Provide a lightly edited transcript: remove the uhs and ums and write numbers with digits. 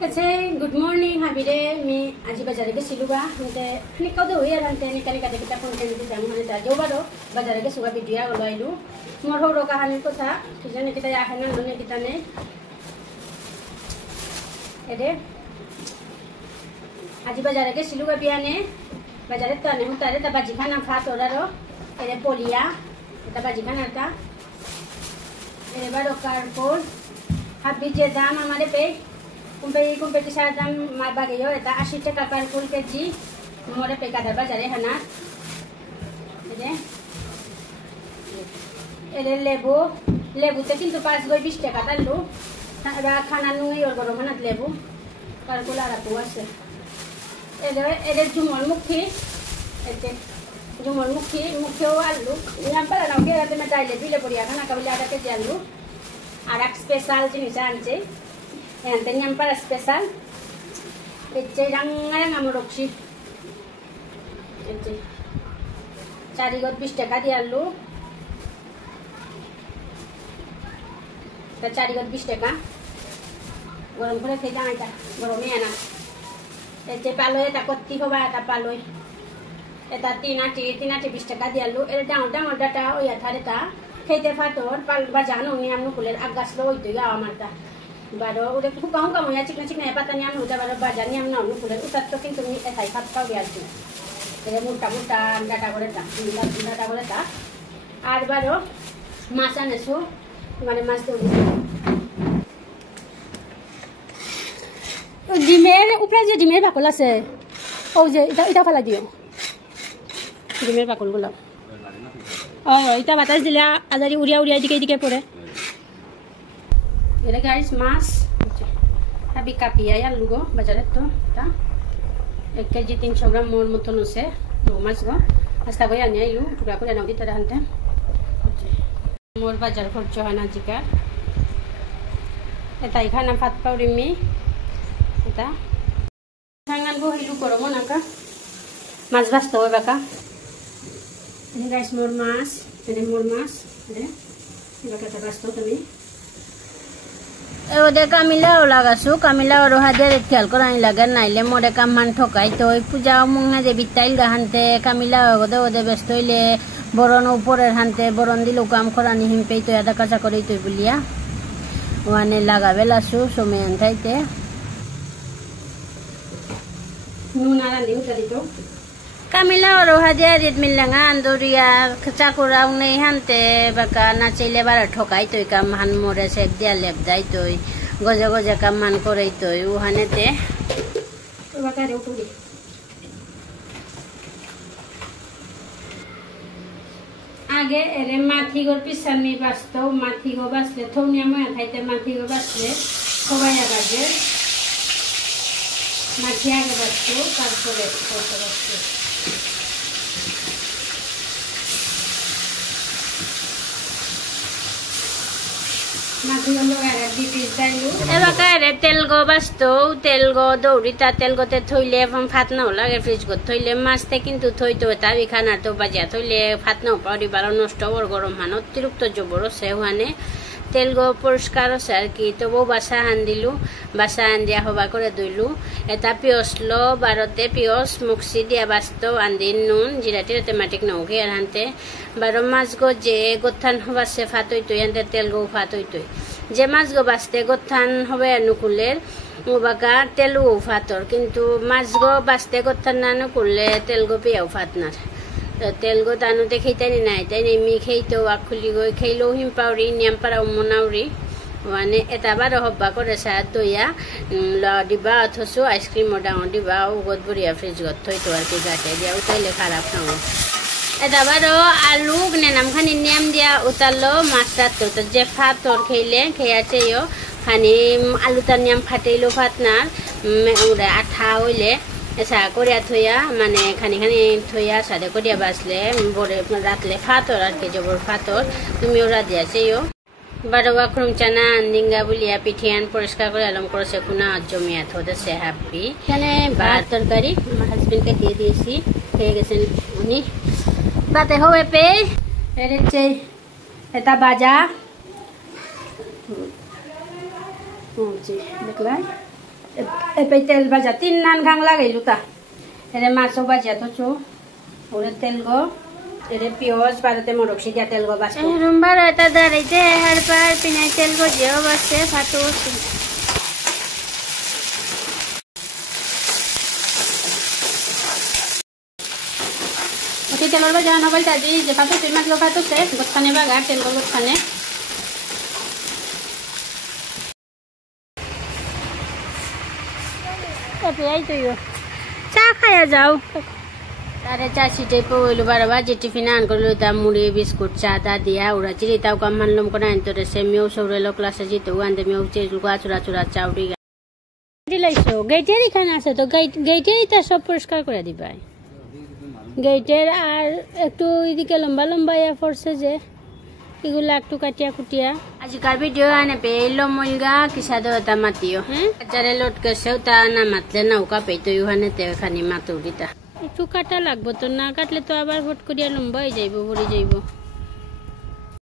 Good morning हाबिरे मी आज बाजार गेसिलु बा हनते निकाउ दे होय हनते निकानि काटे किता कन्टेन्ट दि जामु हने जाजो बारो बाजार गेसुगा भिडियो गलाइलु मोर होरो कहानी कथा किजने किता आखना नने किता ने एदे आज बाजार गेसिलु बा बियाने बाजारे तने हुतारे ता बाजी खाना फात ओरारो एदे पोलिया ता बाजी खाना ता एदे बारो कारपोल हाबि जे दाम हमारे पे कुम्पे दाम मा बागे यो एता 80 টাকা पर फुल केजी मोरे पे कादर बाजारे हना एदे लेबू ते किन्तु 5 गई 20 টাকা दालु एबा खाना नुई और गरम हना लेबू कारकुल आरा पुआसे एदे जुमल मुखी एते जुमल मुखियो आलू यहाँ पर ना के राते में डाइले बिले पड़िया खाना का बिले आधा के आलू आर एक स्पेशल जिनिस आनचे yang tenyam para spesial ece rang amoroksi ece cari got 20 টাকা di alu ta cari got 20 টাকা gorom kore khei jang eta gorome ana ece paloi eta kotti hoba eta paloi eta tinati 20 টাকা di alu er dang data oya thare ta kheite fator pal bajano ni amnu kuler agas lo oito ya amarta बारो उदे कुकाऊ का मोया चिकना पातानी आम उदा बारो बाजानी आम now फुले उतात तो किन्तु मी एथाय फात पाव बियालु एरे मुटा डाटा करे ता आर बारो माछ आनेছো মানে মাছ দেব ডিমের উপরে যে ডিমের বাকল আছে ও যে এটা ফালা দিও ডিমের বাকলগুলো এটা বাতাস দিলে আজারি উড়িয়া দিকে পড়ে Ini guys mas, habis kapi ya lugo bajar itu, ta? 1 kg 300 gram mor muton use, mas go. Hasta go ya nya ilu, pura pura naudi tada hante. Mor bajar khorcho hana jika. Eta ikhana fat pauri mi. Eta. Tangan go hilu koromo naka. Mas basto baka. Ini guys mor mas, ini mor mas, ini. Ini kata basto tadi. ওদে কামিলাও লাগাছো কামিলাও রহাদের খেয়াল করানি লাগার নাইলে মোরে কামান ঠকাই তো পূজা মুংনা যে বিতাইল গাহানতে কামিলাও ওদে ব্যস্ত হইলে বরণ উপরের হানতে বরণ দিল কাম করানি হিমপেই তো আদা কাঁচা করেই তুই বলিয়া ওয়ানে লাগাবে লাসু সময় আনতাইতে নুন আর দিও তারিতো কামিলাও রহাদে রিত মিললাঙ্গা আন্দরিয়া চাকুরাও নেই হানতে বাকা নাচিলে বারা ঠকাই তুই কাম হান মোরে সেক দিয়া লেপ যাই তুই গজে কাম মান করেই তুই উহানেতে আগে এরে মাথি গর পিছামি বাঁচতো মাথি গো বাঁচলে থৌনিয়া ময়া খাইতে মাথি গো বাঁচলে সবাই আগে মাথি আগে বাঁচতো তারপরে বাঁচতো তেল গো বাঁচতো তেল গো দৌড়িতা তেল গোতে থইলে ভাত নাও লাগে ফ্রিজ গো থইলে মাছতে কিন্তু থইতো তাবি খানার তো বাজিয়া থইলে ভাত নাও পারি বারো নষ্ট ওর গরম হান অতিরিক্ত জবর সে হানে তেল গো পরিষ্কার আছে আর কি তবু বাসা হান দিলু বাসা হান দিয়া হবা করে দইলু এটা পিয়স লো বারোতে পিয়স মুক্সি দিয়া বাঁচতো আন্দি নুন জিরা টিরাতে মাটিক নৌকে আর হানতে বারো মাছ গো যে গোথান হবাসে ফাত হইতই আনতে তেল গো ফাত হইতই যে মাছ গো বাঁচতে গোথান হবে নুকুলের বাকা তেলু ফাতর কিন্তু মাছ গো বাঁচতে গোথান না নুকুলে তেল গো পিয়াও ফাতনার তেল গো তানুতে খেইতানি নাই তাই নেমি খেইতো আখুলি গই খেইলো হিম পাউরি নিয়াম পারা মনাউরি মানে এটা বারো হব্বা করে সাত দইয়া দিবা অথচ আইসক্রিম ডাঙর দিবা উগত বড়িয়া ফ্রিজ গত থইতো আর কি গাটে দিয়া উঠাইলে খারাপ নাও এটা বারো আলু নেনামখানি নিয়াম দিয়া উতালো মাছটা তো যে ফাতর খেইলে খেয়াছে ইয় খানি আলুটার নিয়াম ফাটাইলো ফাতনার আঠা হইলে এসা করিয়া থইয়া মানে খানি থইয়া সাদে করিয়া বাঁচলে বড়ে রাতলে ফাতর আর কি জবর ফাতর তুমি ওরা দিয়াছে ইয় বারোয়া খুরুমচানা আন্দিঙ্গা বলিয়া পিঠিয়ান পরিষ্কার করে আলম করেছে কুনা জমিয়া থোদেছে হ্যাপি এখানে ভাত তরকারি আমার হাজবেন্ডকে দিয়ে দিয়েছি খেয়ে গেছেন উনি বাতে হবে পে এরেছে এটা বাজা দেখলাই এপে তেল ভাজা 3 নান গাং লাগাইলু তা এরে মাছও ভাজা তো ওরে তেল গো এরে পিওজ বারতে মরকশি দিয়া তেল গো বাস রুম্বার এটা দাঁড়াইতে হার পার পিনাই তেল গো যেও বাসে ফাটো ওকে তেলর ভাজা না বলতা দি যে ফাটো তুই মাছ গো ফাটো সে গোছানে বাগা তেল গো গোছানে এই তো চা খায়া যাও তারে চা ছিটে পইলো বারবার যে টিফিন আন করলো তা মুড়ি বিস্কুট চা দা দিয়া ওরা চিরি তাও কাম মানলাম কোন আইন তোরে সে মেও সবরেলো ক্লাসে জিতে ওয়ান্দে মেও চেজু গাছুরা চুরা চাউরি দিলাইছো গেটেরই খানা আছে তো গেটেরই তা সব পরিষ্কার করে দিবাই গেটের আর একটু এদিকে লম্বা লম্বা ইয়া পড়ছে যে এগুলা একটু কাটিয়া কুটিয়া আজকাল ভিডিও আনে পেলো মলগা কিসা দেওয়া মাতিও হ্যাঁ যারে লোট গেছেও তা না মাতলে নৌকা পেতো ওখানে খানি মাতুরিতা একটু কাটা লাগবো তো না কাটলে তো আবার ভোট করিয়া লম্বা হয়ে যাইব ভরে যাইব